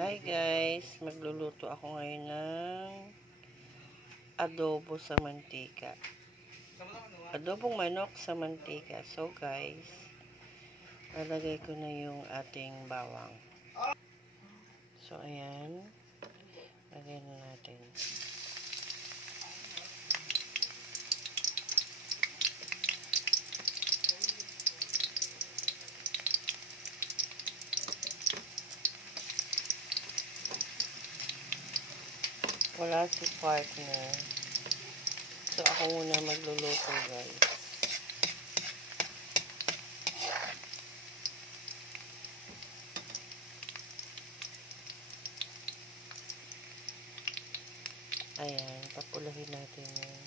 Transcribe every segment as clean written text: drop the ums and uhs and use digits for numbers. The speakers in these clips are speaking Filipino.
Hi guys, magluluto ako ngayon ng adobo sa mantika. Adobong manok sa mantika. So guys, lalagay ko na yung ating bawang. So ayan, lagay na natin. Wala si partner. So ako muna magluluto guys. Ayan, papulahin natin yun.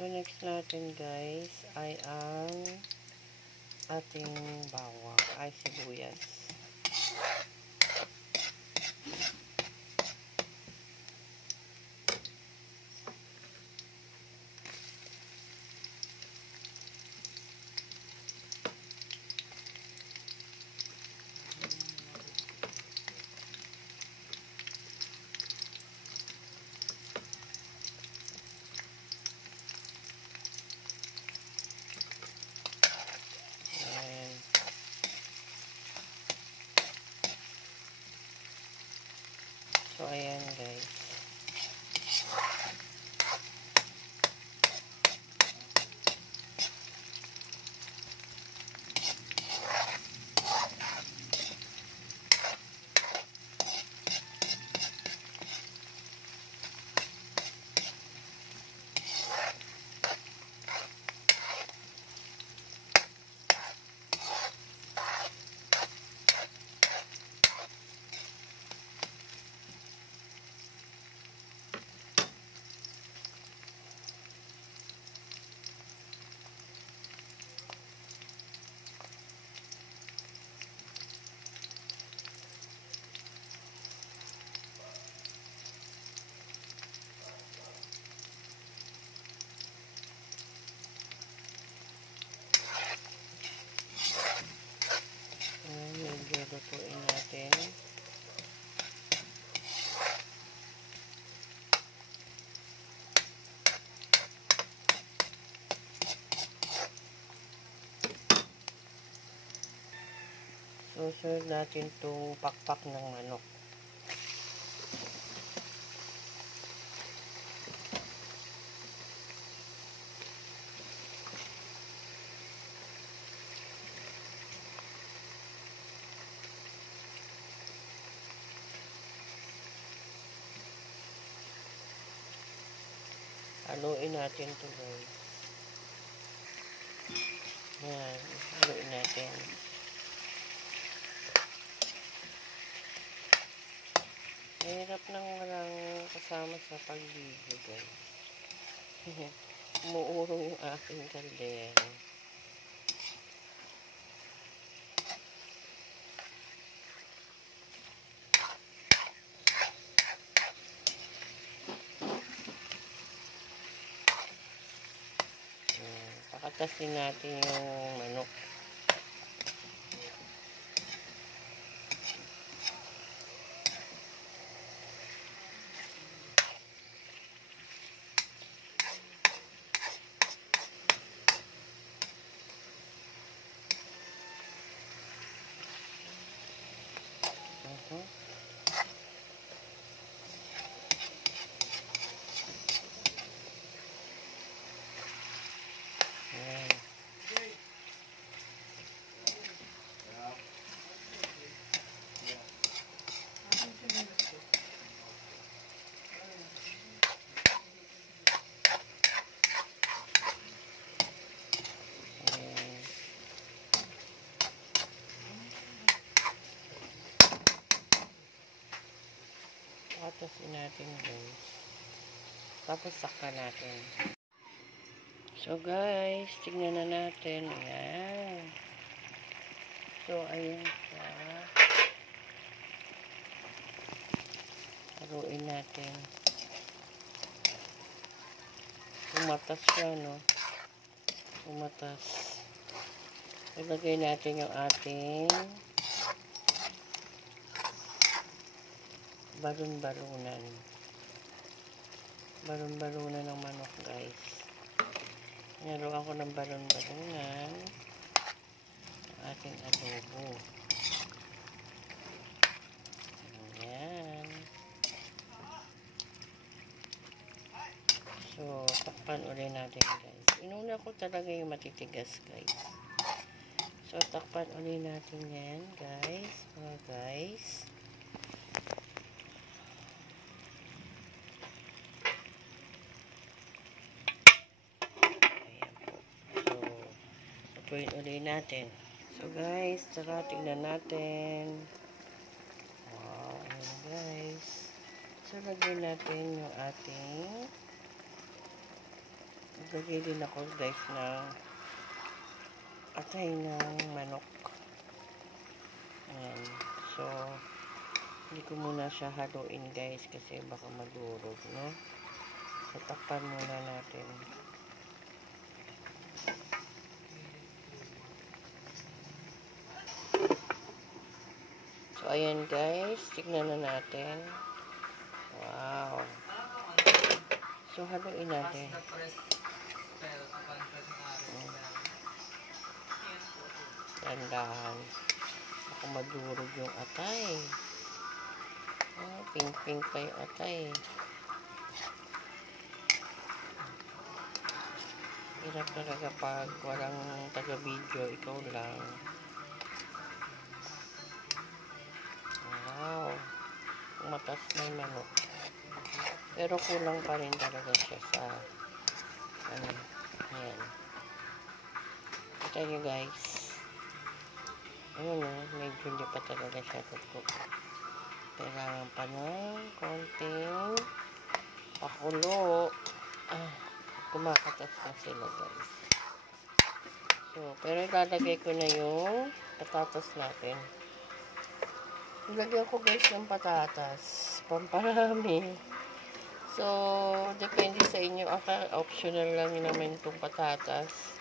So next natin guys ay ang ating bawang, ay sibuyas. So, ayan guys. Medyo lutuin natin. So, serve natin itong pakpak ng manok. Haluin natin ito guys. Yan, haluin natin. Mahirap nang walang kasama sa pagbibig guys. Umuurong yung aking kaldero. Pakatasin natin yung manok. Patatasin natin guys. Tapos takpan natin. So guys, tignan na natin. Ayan. So ayan siya. Haluin natin. Umatas siya, no? Umatas. Ilagay natin yung ating balon-balunan. Balon-balunan ng manok, guys. Nilaruan ko ng balon-balunan ang ating adobo. Ayan. So, takpan ulit natin, guys. Inuna ko talaga yung matitigas, guys. So, takpan ulit natin yan, guys. Mga guys. Ayan po. So, tapuin ulit natin. So, guys, tara, tignan natin. Wow, ayan, guys. So, lagyan natin yung ating lagay din ako, guys, ng atay ng manok. Ayan. So, hindi ko muna siya haluin, guys, kasi baka madurog, no? So, takpan muna natin. So, ayan, guys. Tignan na natin. Wow. So, haluin natin. Dandahan. Baka madurog yung atay. Oh, pink-pink pa yung atay. Hirap talaga pag walang taga-video, ikaw lang. Wow. Umatas na yung manok. Pero kulang pa rin talaga siya sa ano. Ayan. Kita nyo, guys. Ayun, medyo hindi pa talaga siya tutok. Kailangan pa ng konting pakulo. Kumakatas na sila, guys. So, pero ilalagay ko na yung patatas natin. Ilagyan ko, guys, ng patatas. Pamparami. So, depende sa inyo. Optional lang naman itong patatas.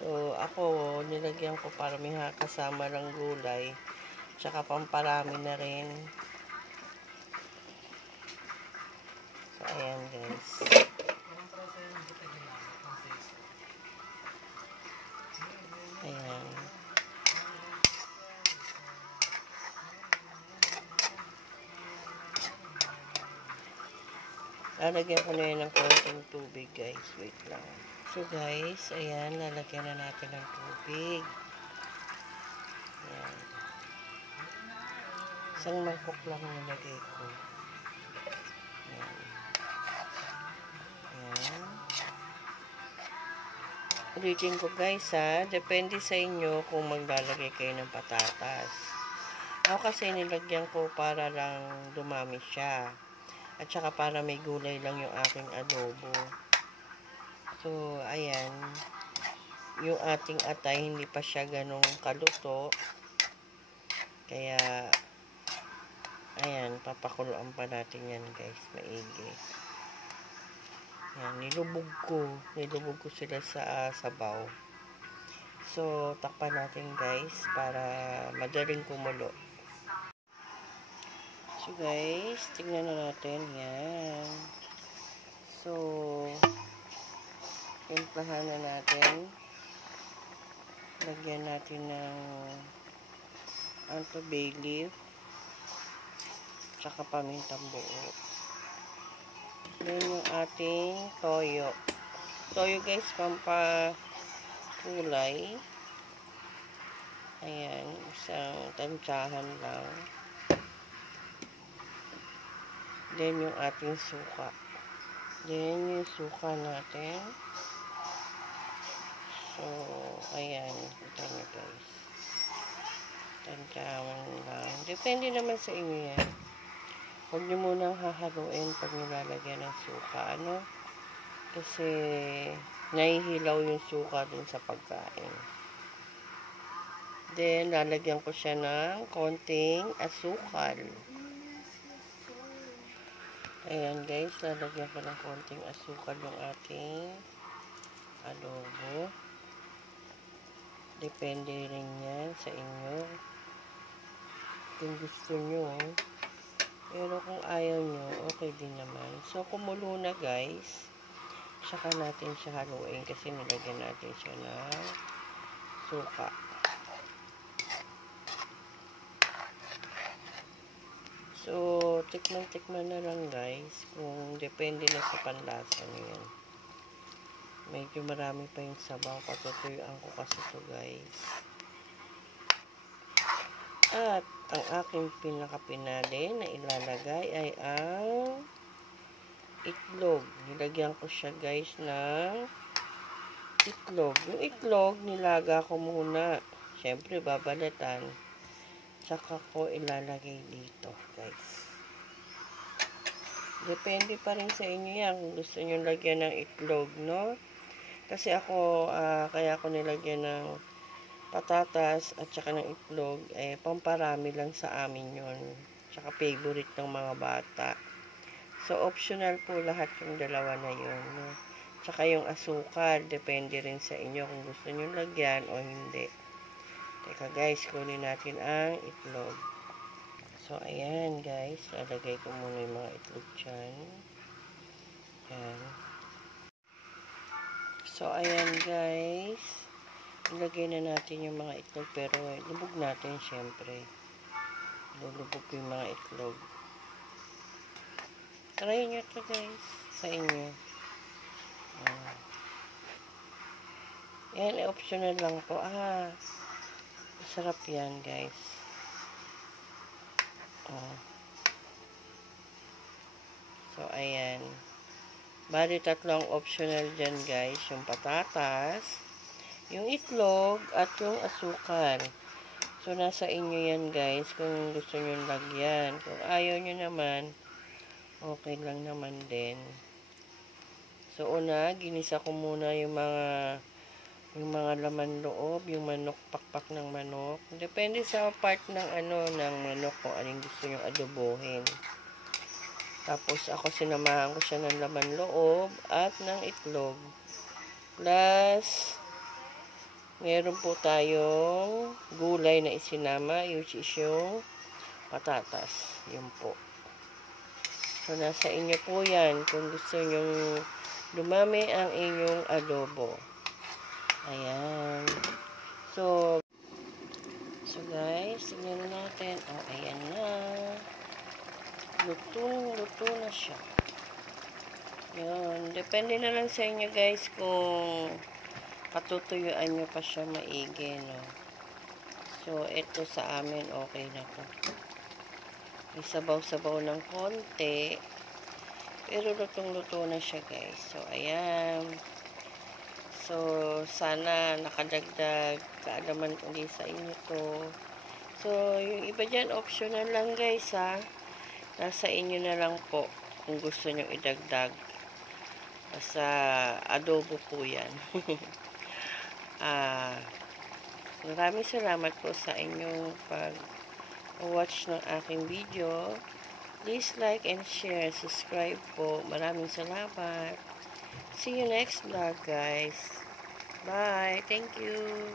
So, ako, nilagyan ko para may kasama ng gulay. Tsaka pamparami na rin. So, ayan, guys. Ayan. Lalagyan ko na yun ng konting tubig, guys. Wait lang. So, guys, ayan, lalagyan na natin ng tubig. Ayan. Isang mangkok lang nilagay ko. Ayan. Ayan. Ulitin ko, guys, ha. Depende sa inyo kung maglalagay kayo ng patatas. Ako kasi nilagyan ko para lang dumami siya. At saka para may gulay lang yung aking adobo. So, ayan. Yung ating atay, hindi pa siya ganong kaluto. Kaya, ayan, papakuluan pa natin yan, guys. Maigi. Ayan, nilubog ko sila sa sabaw. So, takpan natin, guys, para madaling kumulo. So, guys, tingnan na natin. Yan. So, timplahan na natin. Lagyan natin ng bay leaf. Tsaka pamintang buo. Then, yung ating toyo. Toyo, guys, pampakulay. Ayan, isang tansyahan lang. Then, yung ating suka. Then, yung suka natin. So, ayan. Ito nyo, guys. Tsawang lang. Depende naman sa inyo yan. Huwag nyo munang hahaluin pag nilalagyan ng suka, ano? Kasi nahihilaw yung suka dun sa pagkain. Then, lalagyan ko siya ng konting asukal. Ayan guys, lalagyan ko ng konting asukal yung ating adobo. Depende rin yan sa inyo. Kung gusto nyo. Pero kung ayaw nyo, okay din naman. So, kumulo na guys. Saka natin siya haluin kasi nilagyan natin siya ng suka. So, tikman-tikman na lang guys. Kung depende na sa panlasa nyo yan. Medyo marami pa yung sabaw. Patutuyuan ko kasi ito guys. At ang aking pinakapinali na ilalagay ay ang itlog. Nilagyan ko siya guys ng itlog. Yung itlog, nilaga ko muna. Siyempre, babalatan. Tsaka ko ilalagay dito guys. Depende pa rin sa inyo yan kung gusto nyo lagyan ng itlog, no? Kasi ako, kaya ako nilagyan ng patatas at saka ng itlog, pamparami lang sa amin yon. Tsaka favorite ng mga bata. So, optional po lahat yung dalawa na yun. No? Tsaka yung asukal, depende rin sa inyo kung gusto nyo lagyan o hindi. Teka guys, kunin natin ang itlog. So, ayan guys, lalagay ko muna yung mga itlog dyan. Ayan. So, ayan guys. Ilagay na natin yung mga itlog, pero lubog natin syempre. Lulubog yung mga itlog. Try nyo to guys, sa inyo. Yan, optional lang po. Masarap yan guys. So, ayan. Bali, tatlong optional dyan guys. Yung patatas, yung itlog, at yung asukal. So, nasa inyo yan guys. Kung gusto nyo lagyan. Kung ayaw nyo naman, okay lang naman din. So, una, ginisa ko muna yung mga laman loob, yung manok, pakpak ng manok. Depende sa part ng ng manok kung anong gusto nyo adobohin. Tapos, ako sinamahan ko siya ng laman loob at ng itlog. Plus, meron po tayong gulay na isinama, which is yung patatas. Yun po. So, nasa inyo po yan kung gusto nyo dumami ang inyong adobo. Ayan. So guys, tingnan natin. Ayan na. Luto na siya. Yun. Depende na lang sa inyo guys kung patutuyuan nyo pa siya maigi, no? So, ito sa amin, okay na to. May sabaw-sabaw ng konti. Pero lutong-luto na siya guys. So, ayan. So, sana nakadagdag kaalaman ulit sa inyo to. So, yung iba dyan, optional lang guys ha. Nasa inyo na lang po kung gusto nyo idagdag. Basta adobo po yan. Maraming salamat po sa inyong pag-watch ng aking video. Please like and share, subscribe po. Maraming salamat. See you next vlog guys. Bye. Thank you.